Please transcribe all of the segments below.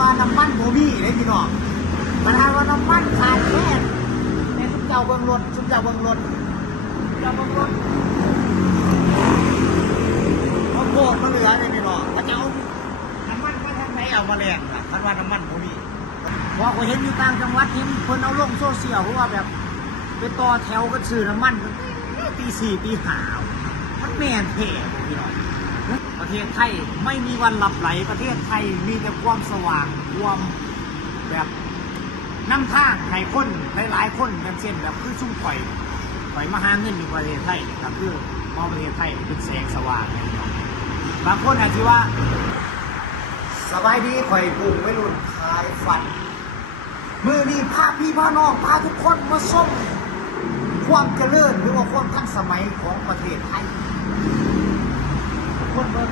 ว่าน้ำมันโบมี่เลยพี่น้องปัญหาว่าน้ำมันขาดแคลนในชุดเจ้าเบิ้งรถชุดเจ้าเบิ้งรถเจ้าเบิ้งรถเขาโกรธมาเหลือเลยพี่น้องเขาจะเอาน้ำมันมาทางไหนเอามาแลกนะคันว่าน้ำมันโบมี่พอเขาเห็นอยู่ต่างจังหวัดเห็นคนเอาลงโซเชียลเพราะว่าแบบไปต่อแถวก็ซื้อน้ำมันตีสี่ตีห้ามันแม่นเท่พี่น้องประเทศไทยไม่มีวันหลับไหลประเทศไทยมีแต่ความสว่างความแบบนำทางให้คนหลายๆคนอย่างเช่นแบบคือชุ่มข่อยมาหาเงินอยู่ประเทศไทยครับคือมองประเทศไทยเป็นแสงสว่างบางคนอาจจะว่าสบายดีข่อยปลูกไม่รุ่นขายฝันมือนี้พาพี่พาน้องพาทุกคนมาส้มความเจริญหรือว่าความทันสมัยของประเทศไทยคนเบิ่ง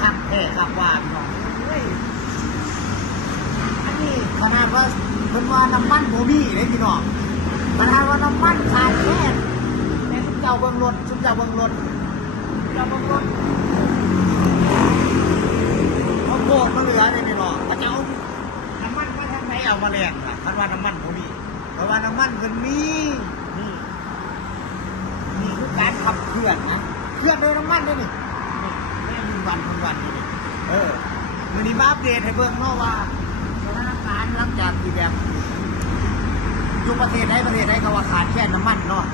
ขับแท้ขับว่าพี่น้องอันนี้ขนาดว่าเพิ่นว่าน้ำมันโบมี่เลยพี่น้องขนาดว่าน้ำมันขาดแคลนในชุดเจ้าเบิ่งรถชุดเจ้าเบิ่งรถเจ้าเบิ่งรถเขาโกรธมาเหลือเลยพี่น้องเขาจะเอาน้ำมันมาทางไหนเอามาแลกนะคันว่าน้ำมันโบมี่เพราะว่าน้ำมันเพิ่นนี่คือการขับเคลื่อนนะเคลื่อนโดยน้ำมันด้วยนี่ไม่มีวันนี่มือนี้มาอัปเดตให้เบิ่งเนาะว่าสถานการณ์หลังจากที่แบบอยู่ประเทศใดก็ว่าขาดแคลนน้ำมันเนาะ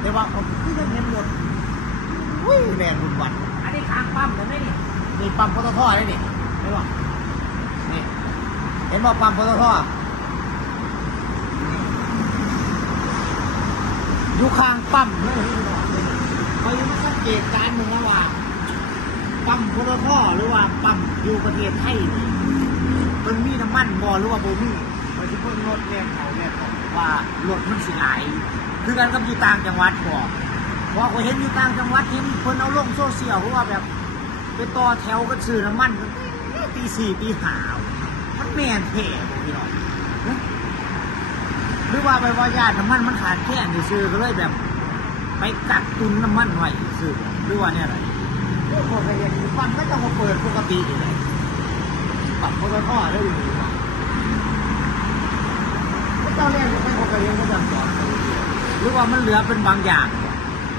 แต่ว่าผมคือเห็นรถแรงรุ่นวันอันนี้ทางปั๊มเห็นไหมนี่ปั๊มปตทได้นี่เห็นป่ะนี่เห็นป่ะปั๊มปตทอยู่ข้างปั๊มเลยเขายังไม่สังเกตการณ์มึงนะว่าปั๊มปตทหรือว่าปั๊มอยู่ประเทศไทยนี่มันมีน้ำมันบ่หรือว่าโบมี่มันจะเพิ่งรถแรงเขาเนี่ยว่ารถมันสิหลายคือกันกับอยู่ต่างจังหวัดบ่พอเขาเห็นอยู่ต่างจังหวัดเห็นคนเอาลงโซเชียลเพราะว่าแบบไปต่อแถวก็ซื้อน้ำมันตีสี่ตีห้ามันแม่นเท่พี่น้องหรือว่าไปว่าญาติน้ำมันขาดแคลนซื้อก็เลยแบบไปกักตุนน้ำมันไว้ซื้อหรือว่าเนี่ยอะไรพวกเขาเรียนฟันก็จะมาเปิดปกติเลยปรับโปรโตคอลได้ดีกว่าเจ้าเรียนไม่เขาเรียนก็แบบสอนหรือว่ามันเหลือเป็นบางอย่าง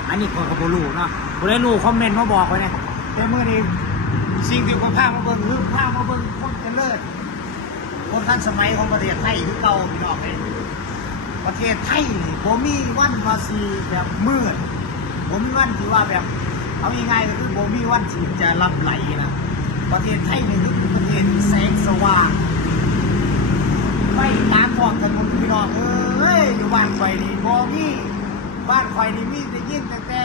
อันนี้คนเขาบอกรู้เนาะคนได้รู้คอมเมนต์มาบอกไว้เนี่ยแต่เมื่อนี้สิ่งที่ผมพามาเบิ่งหรือพามาเบิ่งคนเจริญคนทันสมัยของประเทศไทยคือเก่าพี่น้องเลยประเทศไทยผมมีวันมาสีแบบมืดผมมีวันที่ว่าแบบเอาง่ายๆก็คือผมมีวันที่จะลับไหลนะประเทศไทยนี่คือประเทศที่แสงสว่างไฟตามท้องถนนพี่น้องอยู่บ้านไฟนี่บ่มีบ้านไฟนี่มีได้ยินแต่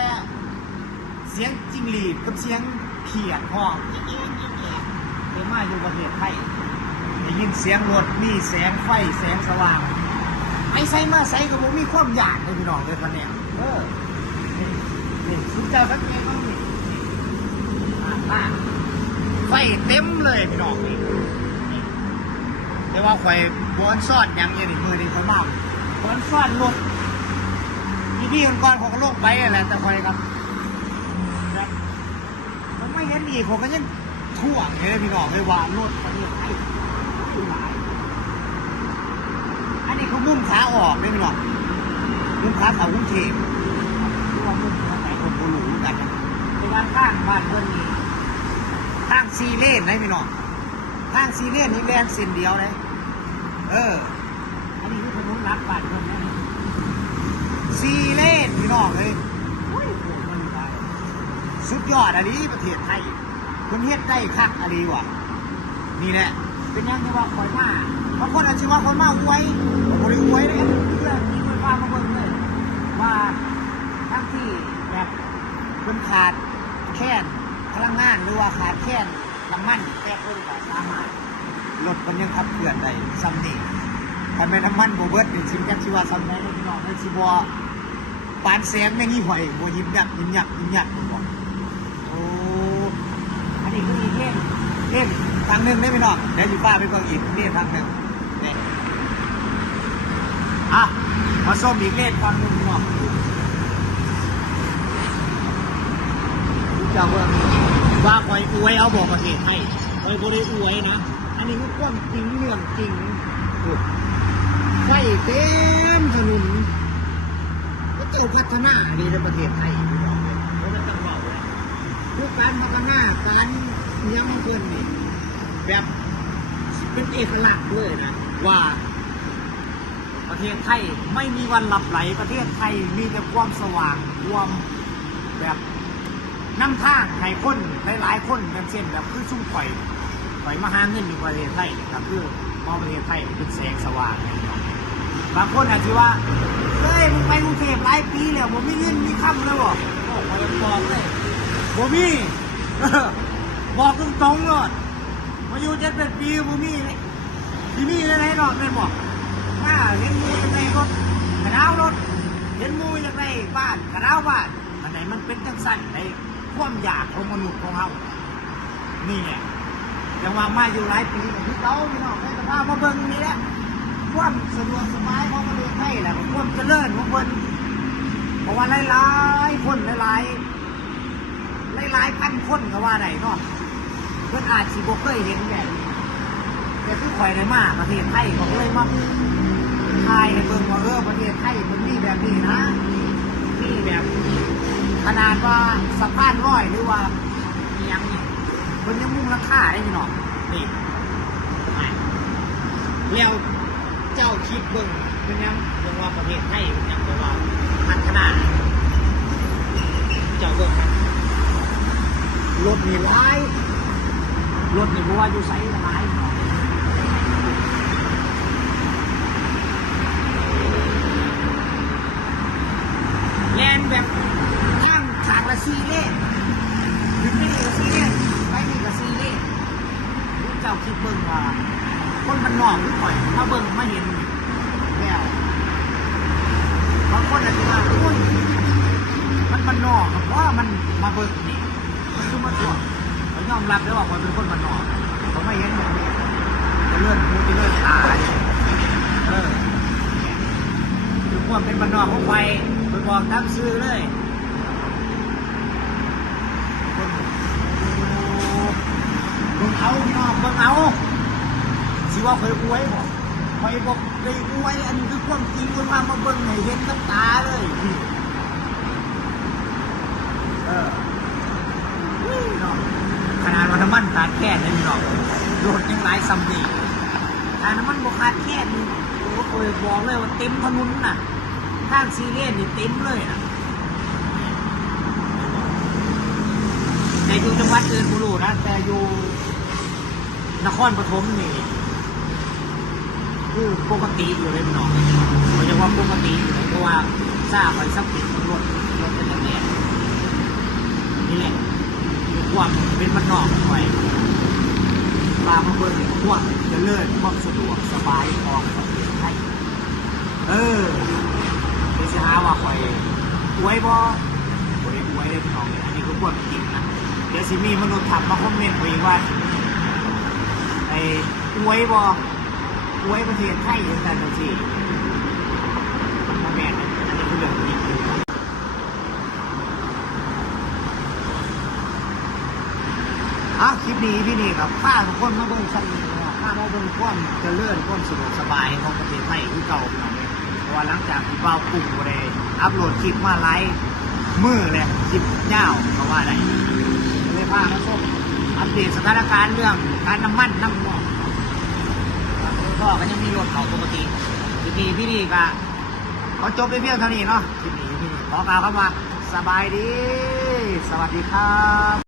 เสียงจิ้งหรีดกับเสียงเขียดห้องแต่มาอยู่ประเทศไทยได้ยินเสียงรถมีแสงไฟแสงสว่างไอ้ไซมาไซก็บ่มีความอยากเลยพี่น้องเลยคันเนี่ยนี่สุดเจ้าสักแง่ต้องนี่ไฟเต็มเลยพี่น้องนี่แต่ว่าไฟบอนซ่อนยังอย่างนี้มือนี่เขาบ้าบอนซ่อนรถพี่ก่อนเขาก็ลงไปแหละแต่ไฟครับมันไม่เห็นอีกผมก็ยังท่วงเลยพี่น้องเลยว่ารถประเทศไทยอันนี้เขามุ่งขาออกเลยพี่น้องมุ่งขาเขากรุงเทพที่ว่ามุ่งขาไหนคนโบลูกันในการข้างบ้านเพื่อนนี่ทางซีเลนนะพี่น้องทางซีเลนนี่แลนเส้นเดียวเลยอันนี้คือถนนลัดบ้านเพื่อนนะซีเลนพี่น้องเลยสุดยอดอันนี้ประเทศไทยคนเฮ็ดได้คักอันนี้ว่ะนี่แหละเป็นยังที่ว่าคอยมาบางคนอาจจะว่าคนมาอวยบริอวยเลยเพื่อนมีคนมาเบิ่งเลยว่าทั้งที่แบบคนขาดแค่พลังงานหรือว่าขาดแค่น้ำมันแต่คนก็สามารถลดมันยังขับเคลื่อนได้ซ้ำนี่ถ้าไม่น้ำมันโบเบิร์ตเป็นสิ่งที่ว่าซ้ำนี่พี่น้องในสิบัวปานแสงไม่งี้หอยบัวยิ้มหยักบอกโอ้อันนี้ก็มีเล่นทางหนึ่งได้ไหมน้องเดี๋ยวอยู่ป้าไปเบิ่งอีกเล่นทางหนึ่งนี่มาส้มอีกเล่นทางหนึ่งน้องจะเบิ่งว่าคอยอวยเอาบอกประเทศไทย คอยบริอวยนะอันนี้คือความจริงเรื่องจริงไฟเต็มถนนก็เจ้าพัฒนาดีในประเทศไทยพี่น้องเลยเพราะมันต้องบอกเลยทุกการพัฒนาการยังเพิ่นนี่แบบเป็นเอกลักษณ์เลยนะว่าประเทศไทยไม่มีวันหลับไหลประเทศไทยมีแต่ความสว่างความแบบน้ำทางให้คนหลายๆคนกันเช่นแบบคือชุ่มข่อยมาหาเงินอยู่ประเทศไทยครับคือมองประเทศไทยเป็นแสงสว่างบางคนอาจจะว่าเฮ้ยมึงไปกรุงเทพหลายปีแล้วผมมีเงินมีค่ำเลยบ่โอ้ยบอกเลยผมมีบอกตรงๆเลยมาอยู่7-8 ปีผมมีเลยที่มีอะไรหรอกไม่บอกมาเห็นมูจะในรถกระดาวรถเห็นมูจะในบ้านกระดาวบ้านอันไหนมันเป็นจังสั่นในความอยากของมนุษย์ของเรานี่เนี่ยจังหวะมาอยู่หลายปีกับพี่เต้าพี่น้องให้สภาพมาเบิ่งนี่แหละความสะดวกสบายของประเทศไทยแหละความเจริญของคนเพราะว่าหลายๆคนหลายพันคนก็ว่าได้เนาะเพื่อนอาจสิบ่เคยเห็นแบบนี้แต่คือข่อยได้มาประเทศไทยก็เลยมาทายให้เบิ่งว่าประเทศไทยมันมีแบบนี้นะมีแบบขนาดว่าสะพานลอยหรือว่าอย่างนี้มันยังมุ่งราคาได้พี่น้องนี่แล้วเจ้าคิดเบิ่งเป็นยังเบิ่งว่าประเทศไทยเป็นยังเบิ่งว่าพัฒนาเจ้าเบิ่งนะรถนี่ร้ายรถนี่เพราะว่าอยู่ไซส์ร้ายแลนแบบข้างทางละ4 เลนขึ้นไม่นี่ก็4 เลนไปนี่ก็4 เลนเจ้าคิดเบิ่งว่าคนมันนอกหรือปล่อยมาเบิ่งมาเห็นแล้วบางคนอาจจะว่าคุณมันนอกเพราะว่ามันมาเบิ่งนี่มันคือมาทั่วผมยอมรับได้ว่าผมเป็นคนมันนอกผมไม่เห็นแบบนี้จะเลื่อนมูจะเลื่อนตาคือความเป็นมันนอกของไฟไปบอกตามซื้อเลยเบิ่งเอาพี่น้องเบิ่งเอาสิว่าเคยอวยบอกเคยบอกเคยอวยอันนี้คือความจริงคนมาเบิ่งให้เห็นกับตาเลยขนาดว่าน้ำมันขาดแค่นั้นหรอกโดดยังหลายซัมดีถ้าน้ำมันบวขาดแค่นี้โอ้ยบอกเลยว่าเต็มถนนน่ะทางซีเรียสนี่เต็มเลยนะแต่อยู่จังหวัดอื่นไม่รู้นะแต่อยู่นครปฐมนี่คือปกติอยู่เลยพี่น้องเขาจะว่าปกติอยู่เลยเพราะว่าทราบไปสักติดรถเป็นอย่างนี้นี่แหละความเป็นมันนอกหน่อยปลามาเบิ่งความจะเลื่อนความสะดวกสบายของประเทศไทยเดี๋ยวจะหาว่าคอยอวยบ่อวยเลยพี่น้องอันนี้คือความจริงนะเดี๋ยวสิมีมนุษย์ทำมาคอมเมนต์ไว้ว่าไอ้อวยบ่อวยประเทศไทยอย่างนั้นสิคอมเมนต์อันนี้คือเรื่องจริงคลิปนี้พี่นี่ครับข้าทุกคนมาเบิ่งสักนิดนึงข้ามาเบิ่งความเจริญความสะดวกสบายของประเทศไทยที่เก่าขนาดนี้เพราะว่าหลังจากที่เบาปุ่มก็ได้อัพโหลดคลิปมาไลฟ์มือเลยคลิปยาวเพราะว่าอะไรเลยพามาชมอัปเดตสถานการณ์เรื่องการน้ำมันน้ำมันก็ยังมีรถเขาปกติคลิปนี้พี่นี่ก็เขาจบไปเพียงเท่านี้เนาะคลิปนี้พี่นี่ขอกล่าวคำว่าสบายดีสวัสดีครับ